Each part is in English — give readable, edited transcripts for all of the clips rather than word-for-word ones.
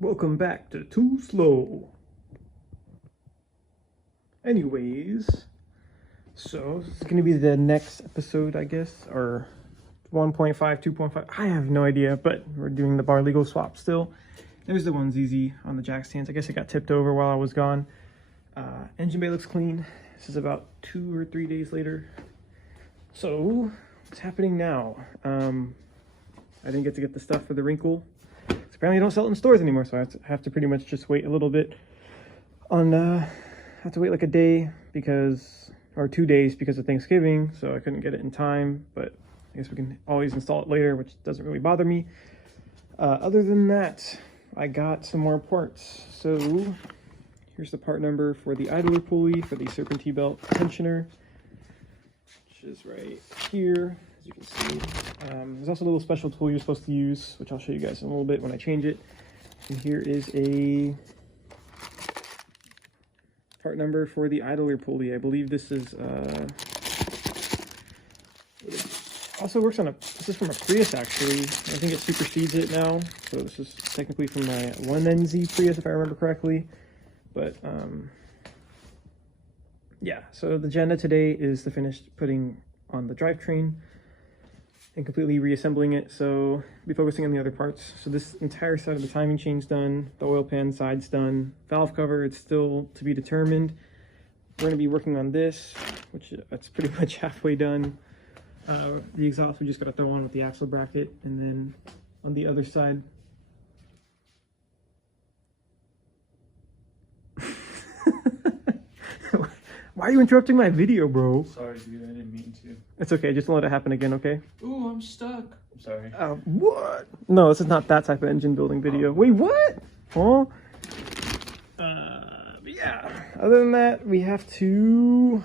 Welcome back to Too Slow. Anyways, so this is going to be the next episode, I guess, or 1.5, 2.5. I have no idea, but we're doing the bar legal swap still. There's the onesie on the jack stands. I guess it got tipped over while I was gone. Engine bay looks clean. This is about 2 or 3 days later. So, what's happening now? I didn't get to get the stuff for the wrinkle. Apparently, they don't sell it in stores anymore, so I have to pretty much just wait a little bit. Have to wait like a day or 2 days because of Thanksgiving, so I couldn't get it in time. But I guess we can always install it later, which doesn't really bother me. Other than that, I got some more parts. So here's the part number for the idler pulley for the serpentine belt tensioner, which is right here, as you can see. There's also a little special tool you're supposed to use, which I'll show you guys in a little bit when I change it. And here is a part number for the idler pulley. I believe this is also works on this is from a Prius actually. I think it supersedes it now. So this is technically from my 1NZ Prius if I remember correctly. But yeah, so the agenda today is to finish putting on the drivetrain and completely reassembling it. So I'll be focusing on the other parts. So this entire side of the timing chain's done, the oil pan side's done, valve cover, it's still to be determined. We're gonna be working on this, which that's pretty much halfway done. The exhaust we just gotta throw on with the axle bracket, and then on the other side, why are you interrupting my video, bro? Sorry, dude, I didn't mean to. It's okay, just don't let it happen again, okay? Ooh, I'm stuck. I'm sorry. What? No, this is not that type of engine building video. Wait, what? Huh? Yeah. Other than that, we have to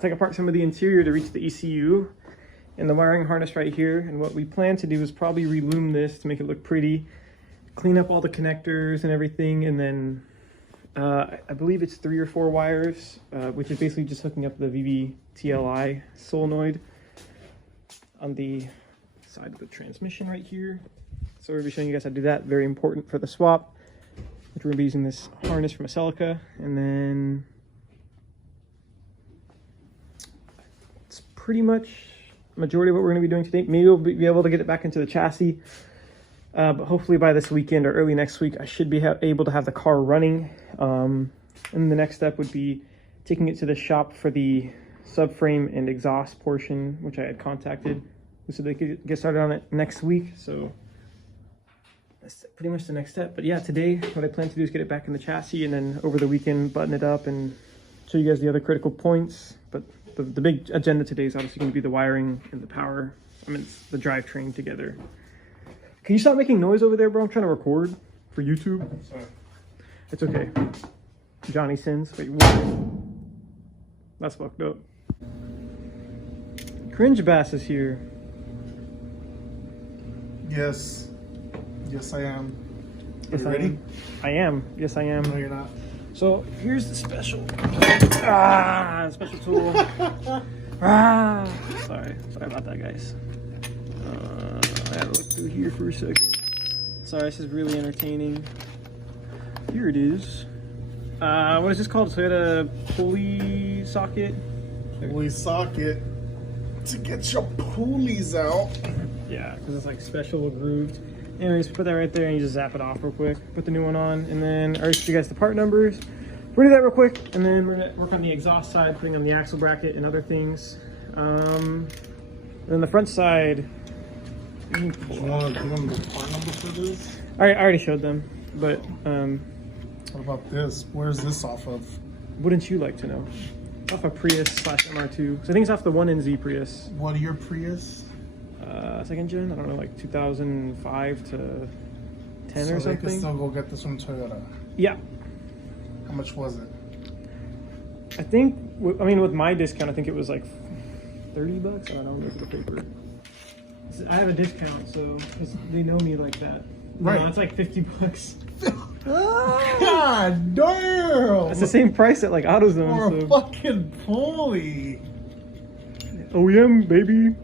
take apart some of the interior to reach the ECU and the wiring harness right here. And what we plan to do is probably relume this to make it look pretty, clean up all the connectors and everything, and then I believe it's 3 or 4 wires, which is basically just hooking up the VVTLI solenoid on the side of the transmission right here. So we'll be showing you guys how to do that. Very important for the swap, which we're going to be using this harness from Celica. And then it's pretty much majority of what we're going to be doing today. Maybe we'll be able to get it back into the chassis. But hopefully by this weekend or early next week, I should be able to have the car running. And the next step would be taking it to the shop for the subframe and exhaust portion, which I had contacted, so they could get started on it next week. So that's pretty much the next step. But yeah, today what I plan to do is get it back in the chassis, and then over the weekend button it up and show you guys the other critical points. But the big agenda today is obviously going to be the wiring and the power, it's the drivetrain together. Can you stop making noise over there, bro? I'm trying to record for YouTube. Sorry. It's okay. Johnny sins. Wait, what? That's fucked up. Cringe Bass is here. Yes. Yes, I am. Yes, You ready? I am. Yes, I am. No, you're not. So here's the special. Special tool. Sorry about that, guys. I gotta look through here for a second. Sorry, this is really entertaining. Here it is. What is this called? So we had a pulley socket. Pulley socket to get your pulleys out. Yeah, because it's like special grooved. Anyways, put that right there and you just zap it off real quick. Put the new one on, and then I already showed you guys the part numbers. We're gonna do that real quick, and then we're gonna work on the exhaust side, putting on the axle bracket and other things. Then the front side. Do you want to give them the part number for this? I already showed them, but What about this? Where's this off of? wouldn't you like to know? Off a Prius / MR-2. So I think it's off the 1NZ Prius. What year Prius? Second gen? I don't know, like 2005 to 10 So or they can something. still go get this from Toyota. Yeah. How much was it? I think, with my discount, I think it was like $30. I don't know, look at the paper. I have a discount, so they know me like that. Right. No, it's like $50. God damn! It's the same price at like AutoZone. For a So. fucking pulley. OEM, baby.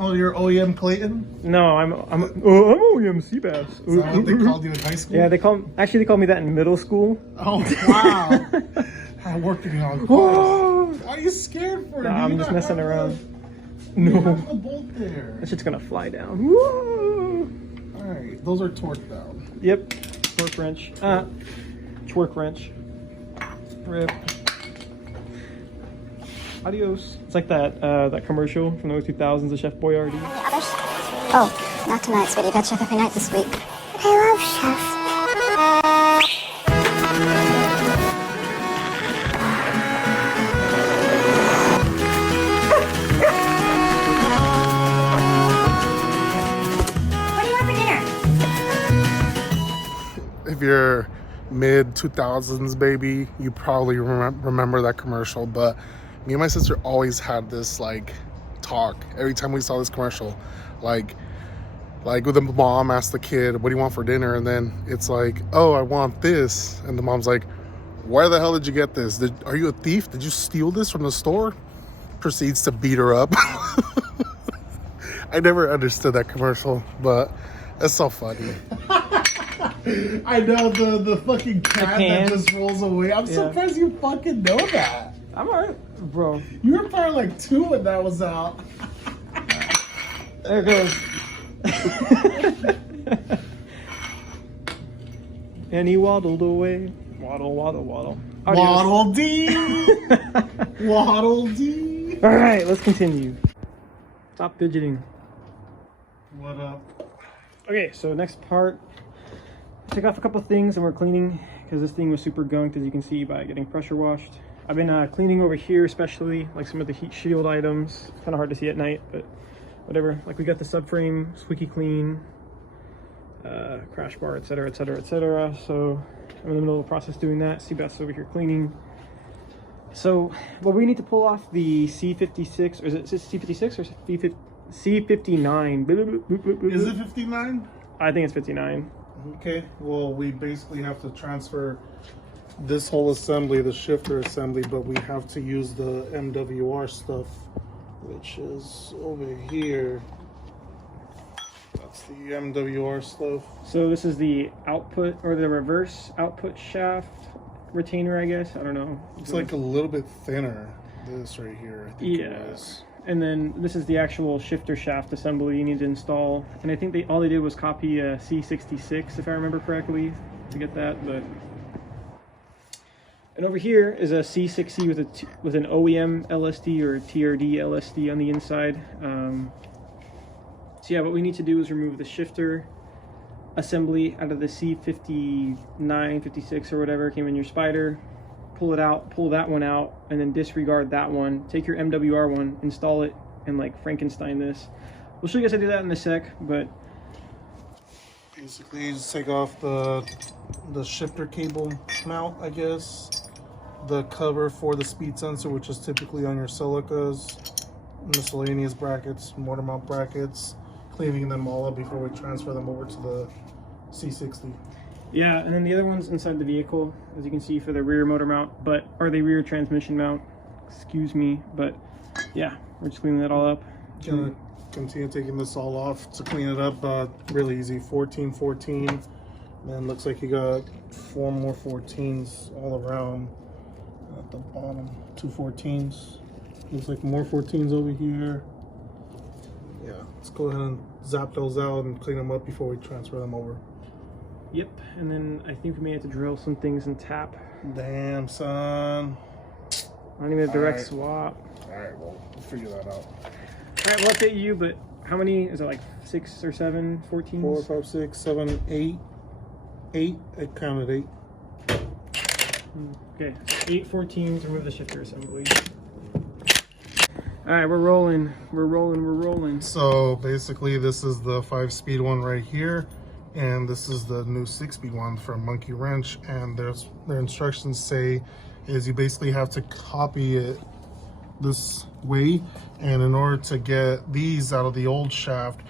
Oh, you're OEM Clayton? No, I'm OEM Seabass. Is that what they called you in high school? Yeah, they call me that in middle school. Oh, wow. I'm working on cars. Why are you scared for it? Nah, I'm just messing around. You No. have a bolt there. That shit's gonna fly down. Whoa. Alright, those are torqued down. Yep. Twerk wrench. Twerk wrench. Rip. Adios. It's like that commercial from the early 2000s of Chef Boyardee. Others? Oh, not tonight, sweetie. Got Chef every night this week. I love Chef. What do you want for dinner? If you're mid 2000s, baby, you probably remember that commercial. But me and my sister always had this like talk every time we saw this commercial, like with the mom asked the kid, "What do you want for dinner?" And then it's like, "Oh, I want this," and the mom's like, "Where the hell did you get this? Are you a thief? Did you steal this from the store?" Proceeds to beat her up. I never understood that commercial, but it's so funny. I know the fucking cat that just rolls away. I'm surprised you fucking know that. I'm alright, bro. You were probably like 2 when that was out. There it goes. And he waddled away. Waddle, waddle, waddle. Adios. Waddle Dee! Waddle Dee! Alright, let's continue. Stop fidgeting. What up? Okay, so next part. Took off a couple things and we're cleaning because this thing was super gunked, as you can see by getting pressure washed. I've been cleaning over here, especially like some of the heat shield items. It's kind of hard to see at night, but whatever. Like we got the subframe squeaky clean, crash bar, etc, etc, etc. So I'm in the middle of the process doing that. Seabass over here cleaning. So, well, we need to pull off the C56, or is it C56 or C59? Is it 59? I think it's 59. Okay, well, we basically have to transfer this whole assembly, the shifter assembly, but we have to use the MWR stuff, which is over here. That's the MWR stuff. So this is the output, or the reverse output shaft retainer, I guess. I don't know. It's like a little bit thinner, this right here, I think it was. And then this is the actual shifter shaft assembly you need to install. And I think all they did was copy a C66, if I remember correctly, to get that. But and over here is a C60 with an OEM LSD or TRD LSD on the inside. So yeah, what we need to do is remove the shifter assembly out of the C59, 56 or whatever came in your Spider. Pull it out, pull that one out, and then disregard that one. Take your MWR one, install it, and like Frankenstein this. We'll show you guys how to do that in a sec, but basically you just take off the shifter cable mount, I guess, the cover for the speed sensor, which is typically on your Silicas, miscellaneous brackets, motor mount brackets, cleaning them all up before we transfer them over to the C60. yeah, and then the other one's inside the vehicle, as you can see, for the rear motor mount, or the rear transmission mount, excuse me. But yeah, we're just cleaning that all up. Gonna continue taking this all off to clean it up. Really easy. 14, 14. Then looks like you got 4 more 14s all around at the bottom. 2 14s. Looks like more 14s over here. Yeah, let's go ahead and zap those out and clean them up before we transfer them over. Yep, and then I think we may have to drill some things and tap. Damn, son. I don't even have direct Alright. swap. Alright, well, we'll figure that out. Alright, we'll update you, but how many, is it like 6 or 7 14s? 4, 5, 6, 7, 8. 8. I counted 8. Okay, 8 14s, remove the shifter assembly. Alright, we're rolling. We're rolling. So basically this is the 5-speed one right here, and this is the new 6-speed one from Monkey Wrench, and their instructions say is you basically have to copy it this way, and in order to get these out of the old shaft,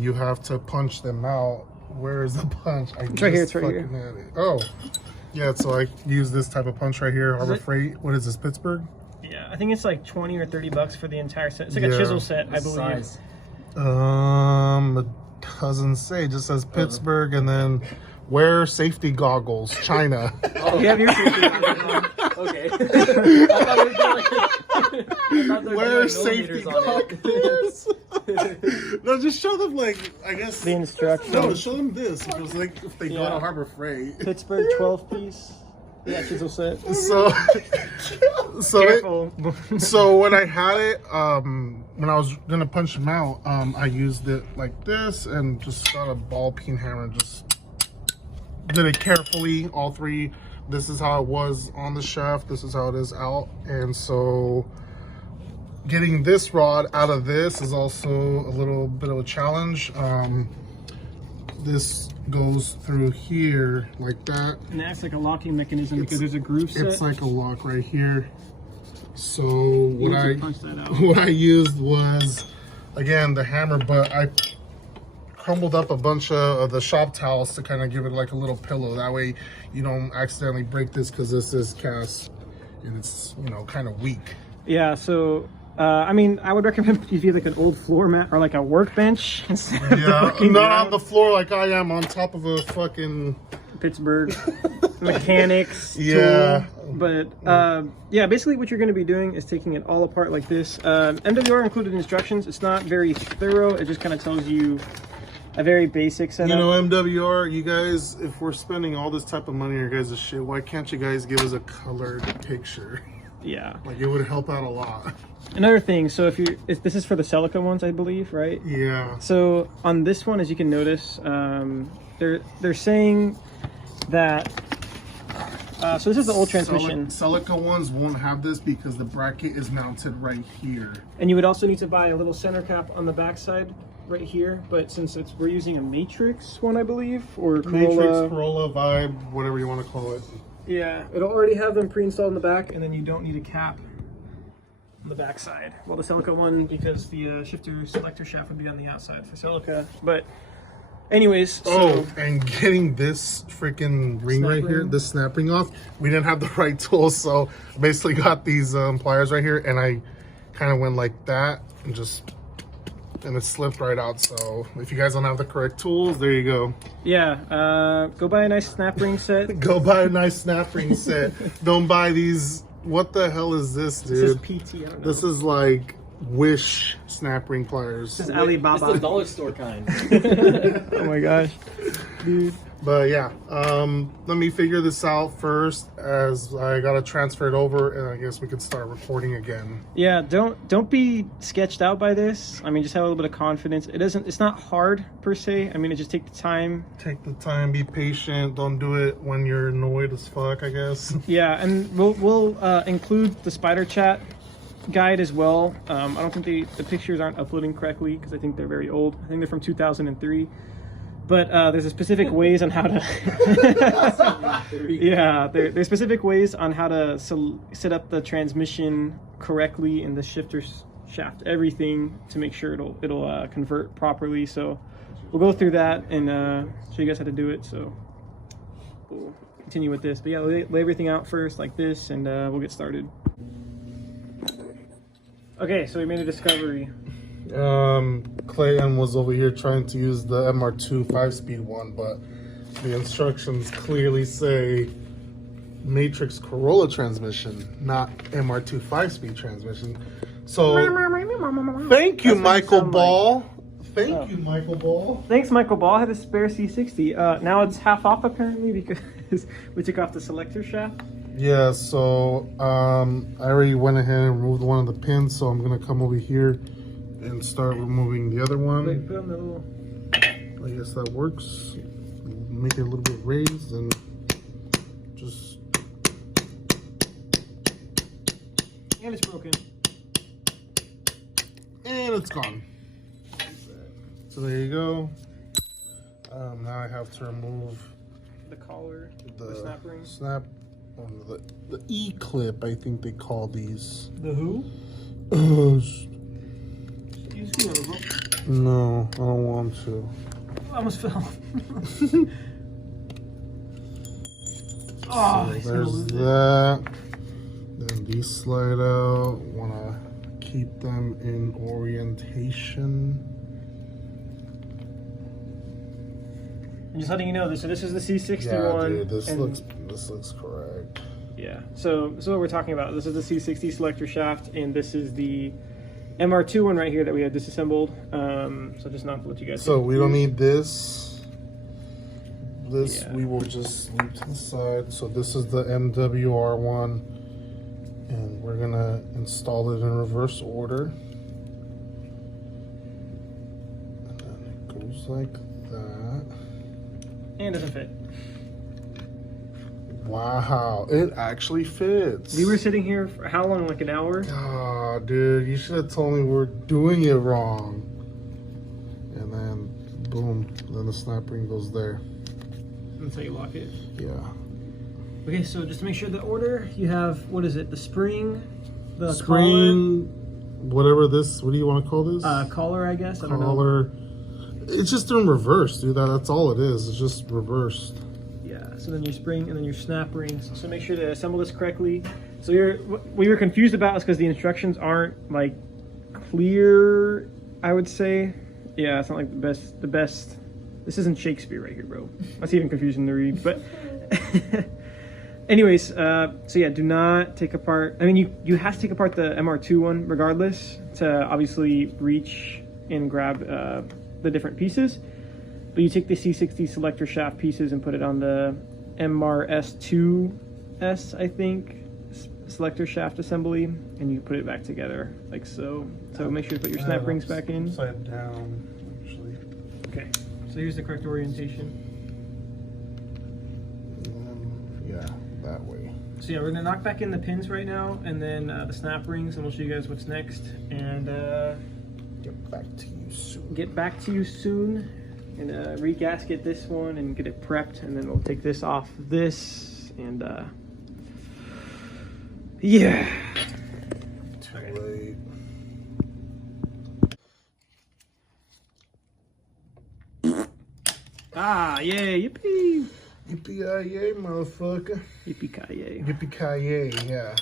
you have to punch them out. Where is the punch? It's right here, it's right here. Had it. Oh, yeah, so I use this type of punch right here, Harbor Freight. What is this, Pittsburgh? Yeah, I think it's like 20 or 30 bucks for the entire set. It's like a chisel set, I believe. Size. It doesn't say. It just says Pittsburgh and then wear safety goggles, China. Oh, you have your safety on. Okay. Wear safety goggles. No, just show them like I guess The instructions. No, show them this because like if they go to Harbor Freight. Pittsburgh 12-piece. Yeah, chisel set. So Careful. so when I had it, when I was gonna punch them out, I used it like this and just got a ball peen hammer and just did it carefully, all three. This is how it was on the shaft, this is how it is out. And so getting this rod out of this is also a little bit of a challenge. This goes through here like that. And that's like a locking mechanism because there's a groove set. It's like a lock right here. So what I used was, again, the hammer, but I crumbled up a bunch of the shop towels to kind of give it like a little pillow. That way you don't accidentally break this because this is cast and it's, you know, kind of weak. Yeah, so I mean, I would recommend you use like an old floor mat or like a workbench instead of not on the floor like I am on top of a fucking Pittsburgh mechanics yeah tool. But yeah, basically what you're going to be doing is taking it all apart like this. MWR included instructions. It's not very thorough. It just kind of tells you a very basic setup. You know, MWR, you guys, if we're spending all this type of money on your guys' shit, why can't you guys give us a colored picture? Yeah, like it would help out a lot. Another thing, so if this is for the Celica ones, I believe, right? Yeah. So on this one, as you can notice, they're saying that so this is the old transmission. Celica ones won't have this because the bracket is mounted right here. And you would also need to buy a little center cap on the backside right here. But since we're using a Matrix one, I believe, or Matrix, Corolla, Vibe, whatever you want to call it. Yeah, it'll already have them pre-installed in the back, and then you don't need a cap on the back side. Well, the Celica one, because the shifter selector shaft would be on the outside for Celica. But anyways, so and getting this freaking ring right here, this snap ring off, we didn't have the right tools, so I basically got these pliers right here, and I kind of went like that and and it slipped right out. So if you guys don't have the correct tools, there you go. Yeah, go buy a nice snap ring set. Go buy a nice snap ring set. Don't buy these. What the hell is this, dude? This is PT. I don't know. This is like Wish snap ring pliers. This is Alibaba. It's the dollar store kind. Oh my gosh, dude. But yeah, let me figure this out first, as I gotta transfer it over, and I guess we could start recording again. Yeah, don't be sketched out by this. I mean, just have a little bit of confidence. It's not hard per se. I mean, it just take the time. Take the time, be patient. Don't do it when you're annoyed as fuck, I guess. Yeah, and we'll include the Spider Chat guide as well. I don't think the pictures aren't uploading correctly because I think they're very old. I think they're from 2003. But there's a specific ways on how to yeah, there's specific ways on how to set up the transmission correctly in the shifter shaft, everything, to make sure it'll convert properly. So we'll go through that and show you guys how to do it. So we'll continue with this, but yeah, lay everything out first like this, and we'll get started. Okay, so we made a discovery. Clayton was over here trying to use the MR-2 5-speed one, but the instructions clearly say Matrix Corolla transmission, not MR-2 5-speed transmission. So thank you, Michael Ball. Thank you, Michael Ball. Thanks, Michael Ball. I had a spare C60. Now it's half off apparently because we took off the selector shaft. Yeah, so I already went ahead and removed one of the pins, so I'm gonna come over here and start removing the other one. Wait, put on the little... I guess that works. Make it a little bit raised and just... And it's broken. And it's gone. So there you go. Now I have to remove The collar, the snap ring. The E-clip, I think they call these. The who? You screw over, bro. No, I don't want to. I almost fell. So there's that. Then these slide out. Want to keep them in orientation. And just letting you know, this is the C60 Yeah, one. dude, this looks correct. Yeah, so this is what we're talking about. This is the C60 selector shaft, and this is the MR-2 one right here that we had disassembled. So just not to let you guys. So we don't need this. This Yeah. we will just leave to the side. So this is the MWR one, and we're gonna install it in reverse order. And then it goes like that. And doesn't fit. Wow, it actually fits. We were sitting here for how long? Like an hour? Ah, dude, you should have told me we're doing it wrong. And then, boom, then the snap ring goes there. That's how you lock it. Yeah. Okay, so just to make sure the order, you have, what is it? The spring, the Spring, whatever this, what do you want to call this? collar, I guess. I don't know. Collar. It's just in reverse, dude. That's all it is. It's just reversed. Yeah, so then your spring and then your snap rings. So make sure to assemble this correctly. So what we were confused about is because the instructions aren't like clear, I would say. Yeah, it's not like the best. This isn't Shakespeare right here, bro. That's even confusing to read. But anyways, so yeah, do not take apart. I mean, you have to take apart the MR-2 one regardless to obviously reach and grab the different pieces. But you take the C60 selector shaft pieces and put it on the MR-2S, I think, selector shaft assembly, and you put it back together like so. So make sure to put your snap rings back in. Upside down, actually. Okay, so here's the correct orientation. Yeah, that way. So yeah, we're gonna knock back in the pins right now, and then the snap rings, and we'll show you guys what's next. And Get back to you soon. get back to you soon. And re-gasket this one and get it prepped, and then we'll take this off this, and yeah. Too late. Ah, yay, yippee! Yippee-ki-yay, motherfucker. Yippee-ki-yay. Yippee-ki-yay, yeah.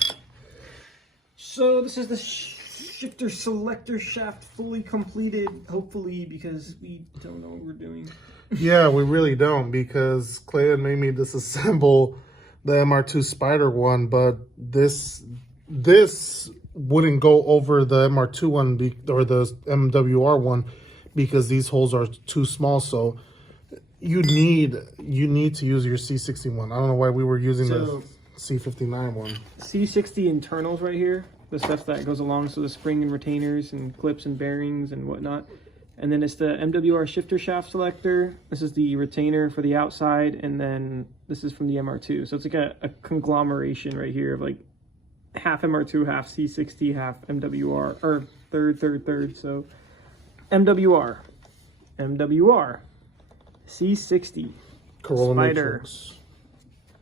So this is the shifter selector shaft fully completed, hopefully, because we don't know what we're doing. Yeah, we really don't, because Clayton made me disassemble the MR2 Spider one, but this wouldn't go over the MR2 one or the MWR one because these holes are too small. So you need to use your C60 one. I don't know why we were using the C59 one. C60 internals right here, the stuff that goes along, so the spring and retainers and clips and bearings and whatnot. And then it's the MWR shifter shaft selector. This is the retainer for the outside, and then this is from the MR2. So it's like a conglomeration right here of like half MR2, half C60, half MWR, or third. So MWR, C60, Corolla Spider. Matrix.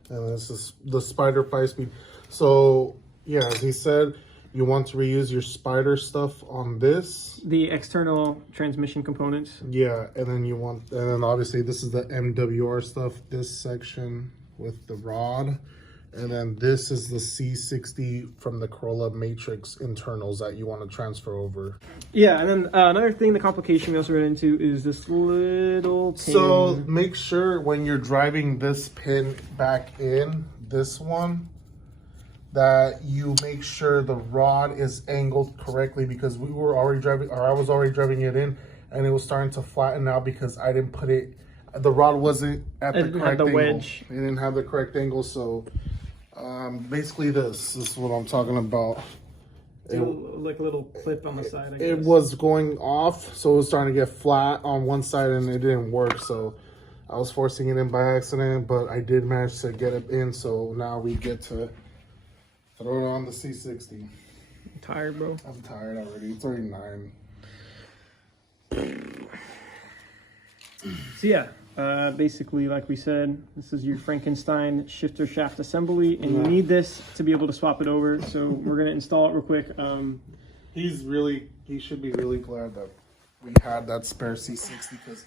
And this is the Spider 5-speed. So yeah, as he said, you want to reuse your Spider stuff on this. The external transmission components. Yeah, and then obviously this is the MWR stuff, this section with the rod. And then this is the C60 from the Corolla Matrix internals that you want to transfer over. Yeah, and then another thing, the complication we also ran into is this little pin. So make sure when you're driving this pin back in, this one, that you make sure the rod is angled correctly, because we were already driving, or I was already driving it in, and it was starting to flatten out because I didn't put it, the rod wasn't at the correct angle. wedge. It didn't have the correct angle, so basically this is what I'm talking about. Like a little clip on the side, I guess. It was going off, so it was starting to get flat on one side and it didn't work, so I was forcing it in by accident, but I did manage to get it in, so now we get to throw it on the C60. I'm tired, bro. I'm tired already. It's already 9. So yeah, basically, like we said, this is your Frankenstein shifter shaft assembly, and you need this to be able to swap it over. So we're gonna install it real quick. He should be really glad that we had that spare C60, because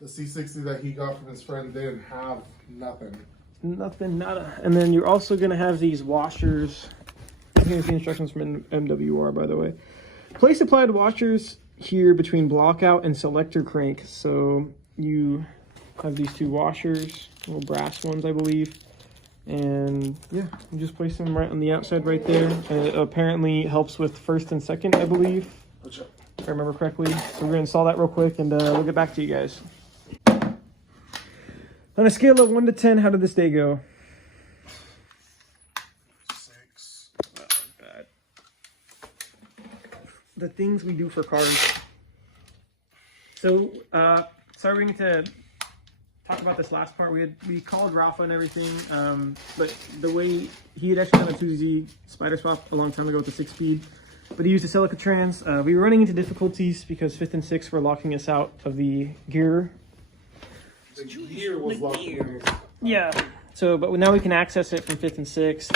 the C60 that he got from his friend didn't have nothing. Nothing, nada. And then you're also gonna have these washers. Here's the instructions from MWR, by the way. Place applied washers here between blockout and selector crank. So you have these two washers, little brass ones, I believe. And yeah, you just place them right on the outside right there. It apparently helps with first and second, I believe, if I remember correctly. So we're gonna install that real quick and we'll get back to you guys. On a scale of 1 to 10, how did this day go? 6. Oh, God. The things we do for cars. So, sorry we need to talk about this last part. We called Rafa and everything, but the way he had actually done a 2Z spider swap a long time ago with the 6-speed, but he used a silica trans. We were running into difficulties because 5th and 6th were locking us out of the gear. The gear was locked. Yeah. So, but now we can access it from 5th and 6th,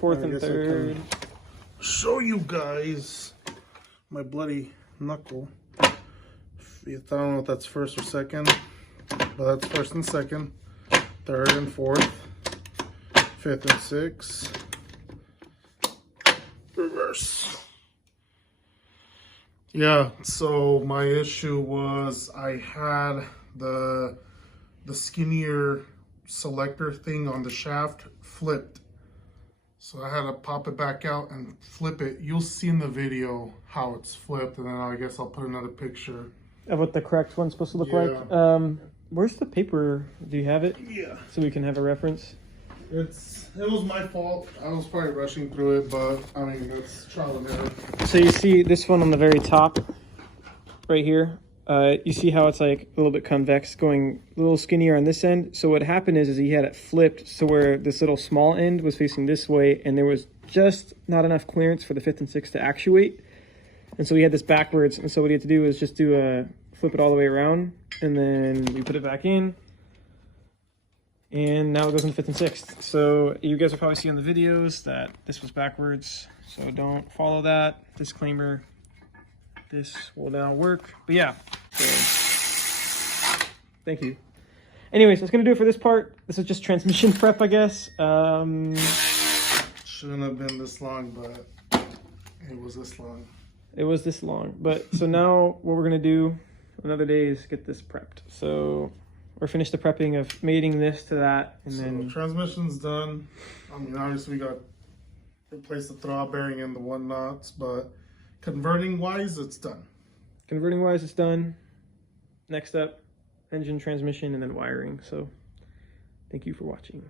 4th and 3rd. Show you guys my bloody knuckle. I don't know if that's first or second, but that's first and second, 3rd and 4th, 5th and 6th. Reverse. Yeah, so my issue was I had the skinnier selector thing on the shaft flipped. So I had to pop it back out and flip it. You'll see in the video how it's flipped, and then I guess I'll put another picture Of what the correct one's supposed to look like. Where's the paper? Do you have it? Yeah. So we can have a reference. It was my fault. I was probably rushing through it, but I mean, that's trial and error. So you see this one on the very top, right here. You see how it's like a little bit convex, going a little skinnier on this end. So what happened is he had it flipped, so where this little small end was facing this way, and there was just not enough clearance for the 5th and 6th to actuate. And so we had this backwards, and so what he had to do was just do flip it all the way around, and then we put it back in. And now it goes in 5th and 6th. So you guys will probably see on the videos that this was backwards. So don't follow that. Disclaimer, this will now work. But yeah, so thank you. Anyways, that's going to do it for this part. This is just transmission prep, I guess. Shouldn't have been this long, but it was this long. It was this long. But so now what we're going to do another day is get this prepped. So we're finished the prepping of mating this to that, and then transmission's done. I mean, obviously we got replace the throb bearing and the 1 knots, but converting wise, it's done. Converting wise, it's done. Next up, engine, transmission, and then wiring. So thank you for watching.